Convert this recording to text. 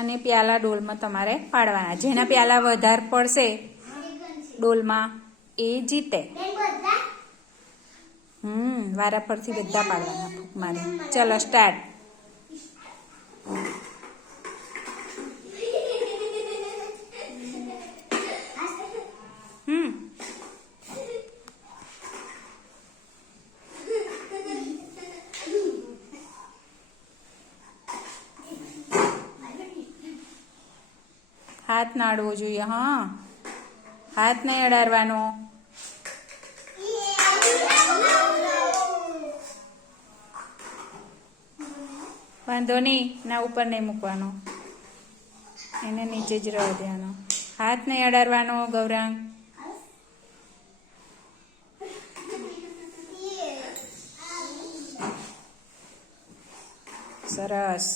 અને પ્યાલા ડોલમાં તમારે પાડવાના. જેના પ્યાલા વધારે પડશે ડોલમાં એ જીતે. વારા પરથી બધા પાડવાના ફૂંક મારી. ચલો સ્ટાર્ટ. હાથ ના અડવો જોઈએ. હા, હાથ નહીં અડાડવાનો. વાંધો નહીં, ના ઉપર નહીં મૂકવાનો, એને નીચે જ રહેવા દેવાનો. હાથ નહીં અડાડવાનો ગૌરાંગ. સરસ.